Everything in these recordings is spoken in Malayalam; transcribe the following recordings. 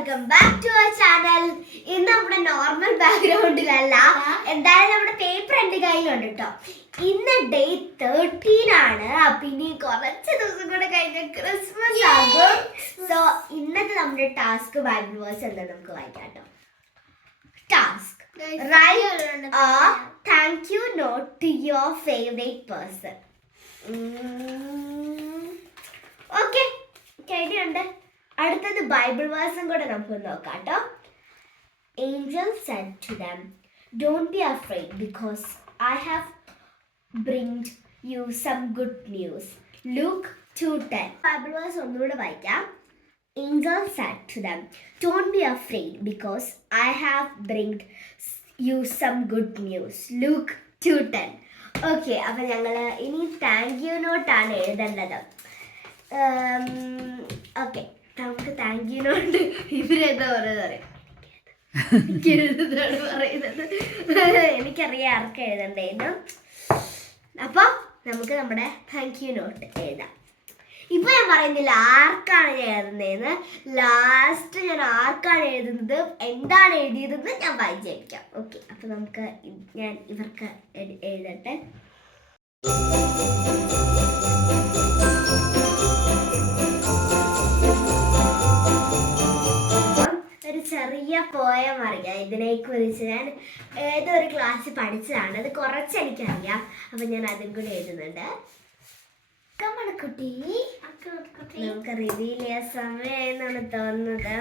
Welcome back to our channel. ഇന്ന് നമ്മുടെ നോർമൽ ബാക്ക്ഗ്രൗണ്ടിലല്ല, എന്തായാലും നമ്മുടെ പേപ്പർ എൻ്റെ കയ്യിലുണ്ട് കേട്ടോ. ഇന്ന് ഡേ 13 ആണ്. അപ്പൊ ഇനി കുറച്ച് ദിവസം കൂടെ കഴിഞ്ഞ ക്രിസ്മസ് ആകും. സോ ഇന്നത്തെ നമ്മുടെ ടാസ്ക് ബൈബിൾ വേഴ്സ് എന്താ നമുക്ക് വായിക്കാം കേട്ടോ. Task write a thank you note to your favorite person. Okay, ശരിയുണ്ട്. അടുത്തത് ബൈബിൾ വേഴ്സും കൂടെ നമുക്ക് നോക്കാം കേട്ടോ. Angel said to them, don't be afraid because I have bring you some good news. Luke 2:10. Bible verse ഒന്നുകൂടെ വായിക്കാം. Angel said to them, don't be afraid because I have bring you some good news. Luke 2:10. Okay, അപ്പം ഞങ്ങൾ ഇനി താങ്ക് യു നോട്ടാണ് എഴുതേണ്ടത്. ഓക്കെ, നമുക്ക് താങ്ക് യു നോട്ട് ഇവരെന്താ പറയുന്നത് എനിക്കറിയാം ആർക്ക് എഴുതണ്ടേന്ന്. അപ്പോൾ നമുക്ക് നമ്മുടെ താങ്ക് യു നോട്ട് എഴുതാം. ഇപ്പൊ ഞാൻ പറയുന്നില്ല ആർക്കാണ് ഞാൻ എഴുതുന്നതെന്ന്. ലാസ്റ്റ് ഞാൻ ആർക്കാണ് എഴുതുന്നത്, എന്താണ് എഴുതിയതെന്ന് ഞാൻ വായിച്ചേക്കാം. ഓക്കെ, അപ്പൊ നമുക്ക് ഞാൻ ഇവർക്ക് എഴുതട്ടെ. ഒരു ചെറിയ പോയം അറിയാം ഇതിനെക്കുറിച്ച്. ഞാൻ ഏതൊരു ക്ലാസ്സിൽ പഠിച്ചതാണ്, അത് കുറച്ച് എനിക്കറിയാം. അപ്പൊ ഞാൻ അതും കൂടി എഴുതുന്നുണ്ട്. കുട്ടി, നമുക്ക് റിവീൽ ചെയ്യാൻ സമയമെന്നാണ് തോന്നുന്നത്.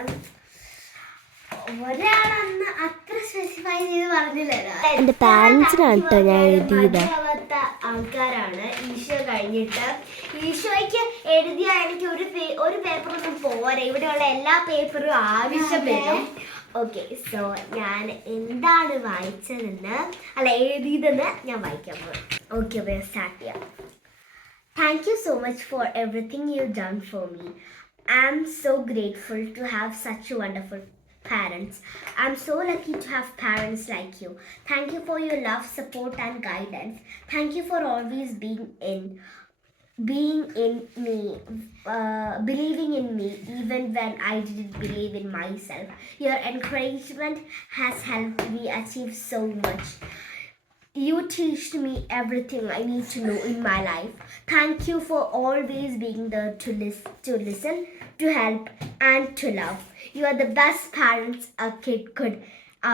ഒരാളന്ന് അത്ര സ്പെസിഫൈ ചെയ്ത് പറഞ്ഞില്ലല്ലോ. എന്റെ പാരന്റ്സിനാണ് കേട്ടോ ഞാൻ എഴുതിയത്. ആൾക്കാരാണ് ഈശോ കഴിഞ്ഞിട്ട്. ഈശോയ്ക്ക് എഴുതിയ എനിക്ക് ഒരു പേപ്പറൊന്നും പോരാ, ഇവിടെയുള്ള എല്ലാ പേപ്പറും ആവശ്യം വരും. ഓക്കെ, സോ ഞാൻ എന്താണ് വായിച്ചതെന്ന് എഴുതിയതെന്ന് ഞാൻ വായിക്കാൻ പോകും. ഓക്കെ, അപ്പോൾ സ്റ്റാർട്ട് ചെയ്യാം. Thank you so much for everything you've done for me. I'm so grateful to have such wonderful parents. I'm so lucky to have parents like you. Thank you for your love, support and guidance. Thank you for always being in me, believing in me even when I didn't believe in myself. Your encouragement has helped me achieve so much. You teach me everything I need to know in my life. Thank you for always being there to listen, to help, and to love. You are the best parents a kid could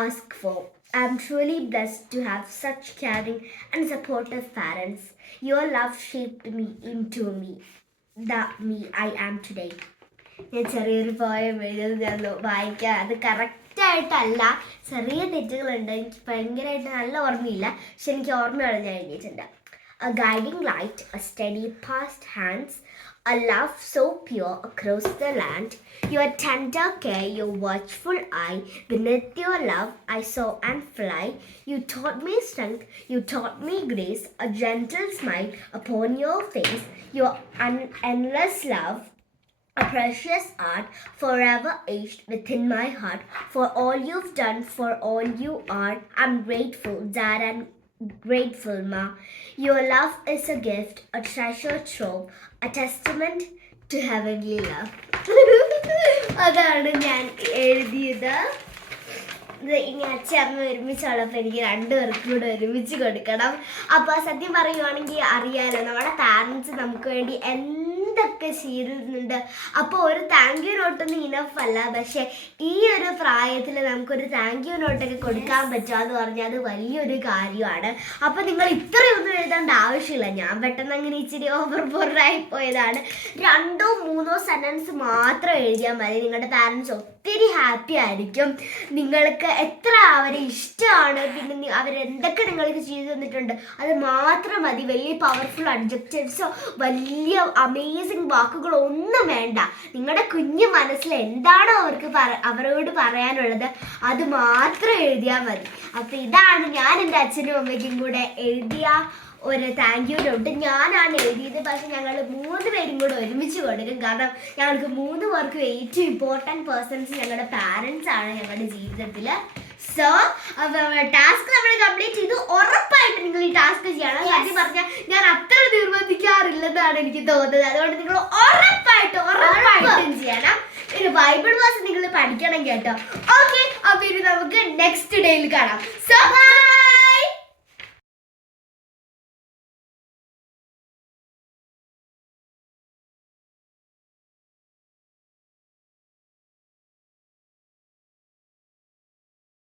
ask for. I'm truly blessed to have such caring and supportive parents. Your love shaped me into the me I am today. ഞാൻ ചെറിയൊരു പോയം എഴുതുന്നത് ഞാൻ വായിക്കാം. അത് കറക്റ്റായിട്ടല്ല, ചെറിയ തെറ്റുകളുണ്ട്. എനിക്ക് ഭയങ്കരമായിട്ട് നല്ല ഓർമ്മയില്ല, പക്ഷെ എനിക്ക് ഓർമ്മയാണ് ഞാൻ എഴുതിയിട്ടുണ്ട്. A guiding light, a steady past hands, a love so pure across the land. Your tender care, your watchful eye, beneath your love I saw and fly. You taught me strength, you taught me grace, a gentle smile upon your face. Your endless love, a precious art, forever etched within my heart. For all you've done, for all you are, I'm grateful, Dad, and grateful, Ma. Your love is a gift, a treasure trove, a testament to heavenly love. അതാണ് ഞാൻ എഴുതിയത്. ഇനി അച്ഛമ്മ ഒരുമിച്ചുള്ളപ്പോൾ എനിക്ക് രണ്ടുപേർക്കും കൂടെ ഒരുമിച്ച് കൊടുക്കണം. അപ്പോൾ സത്യം പറയുവാണെങ്കിൽ അറിയാലോ, നമ്മുടെ പാരൻസ് നമുക്ക് വേണ്ടി എന്തൊക്കെ ചെയ്തിരുന്നുണ്ട്. അപ്പോൾ ഒരു താങ്ക് യു നോട്ടൊന്നും ഇനഫ് അല്ല, പക്ഷെ ഈ ഒരു പ്രായത്തിൽ നമുക്കൊരു താങ്ക് യു നോട്ടൊക്കെ കൊടുക്കാൻ പറ്റുക എന്ന് പറഞ്ഞാൽ അത് വലിയൊരു കാര്യമാണ്. അപ്പോൾ നിങ്ങൾ ഇത്രയൊന്നും എഴുതേണ്ട ആവശ്യമില്ല. ഞാൻ പെട്ടെന്ന് അങ്ങനെ ഇച്ചിരി ഓവർ പോയതാണ്. 2-3 സെൻറ്റൻസ് മാത്രം എഴുതിയാൽ മതി. നിങ്ങളുടെ പാരൻസ് ഒത്തിരി ഹാപ്പി ആയിരിക്കും. നിങ്ങൾക്ക് എത്ര അവരെ ഇഷ്ടമാണ്, പിന്നെ അവരെന്തൊക്കെ നിങ്ങൾക്ക് ചെയ്തു തന്നിട്ടുണ്ട്, അത് മാത്രം മതി. വലിയ പവർഫുൾ അഡ്ജക്റ്റീവ്സോ വലിയ അമേസിങ് വാക്കുകളോ ഒന്നും വേണ്ട. നിങ്ങളുടെ കുഞ്ഞു മനസ്സിൽ എന്താണോ അവരോട് പറയാനുള്ളത് അത് മാത്രം എഴുതിയാൽ മതി. അപ്പോൾ ഇതാണ് ഞാൻ എൻ്റെ അച്ഛനും അമ്മയ്ക്കും കൂടെ എഴുതിയ ഒരു താങ്ക് യു നോട്ട്. ഞാനാണ് എഴുതിയത്, പക്ഷെ ഞങ്ങൾ 3 പേരും കൂടെ ഒരുമിച്ച് കൊടുക്കും. കാരണം ഞങ്ങൾക്ക് 3 പേർക്കും ഏറ്റവും ഇമ്പോർട്ടൻറ്റ് പേഴ്സൺസ് ഞങ്ങളുടെ പാരൻസ് ആണ് ഞങ്ങളുടെ ജീവിതത്തിൽ. സോ ടാസ്ക് നമ്മൾ കംപ്ലീറ്റ് ചെയ്തു. ഉറപ്പായിട്ട് നിങ്ങൾ ഈ ടാസ്ക് ചെയ്യണം. സത്യം പറഞ്ഞാൽ ഞാൻ അത്ര നിർബന്ധിക്കാറില്ലെന്നാണ് എനിക്ക് തോന്നുന്നത്. അതുകൊണ്ട് നിങ്ങൾ ഉറപ്പായിട്ടും ചെയ്യണം. ഒരു ബൈബിൾ വേഴ്സ് നിങ്ങൾ പഠിക്കണം കേട്ടോ. ഓക്കെ, അപ്പൊ ഇനി നമുക്ക് നെക്സ്റ്റ് ഡേയിൽ കാണാം. സോ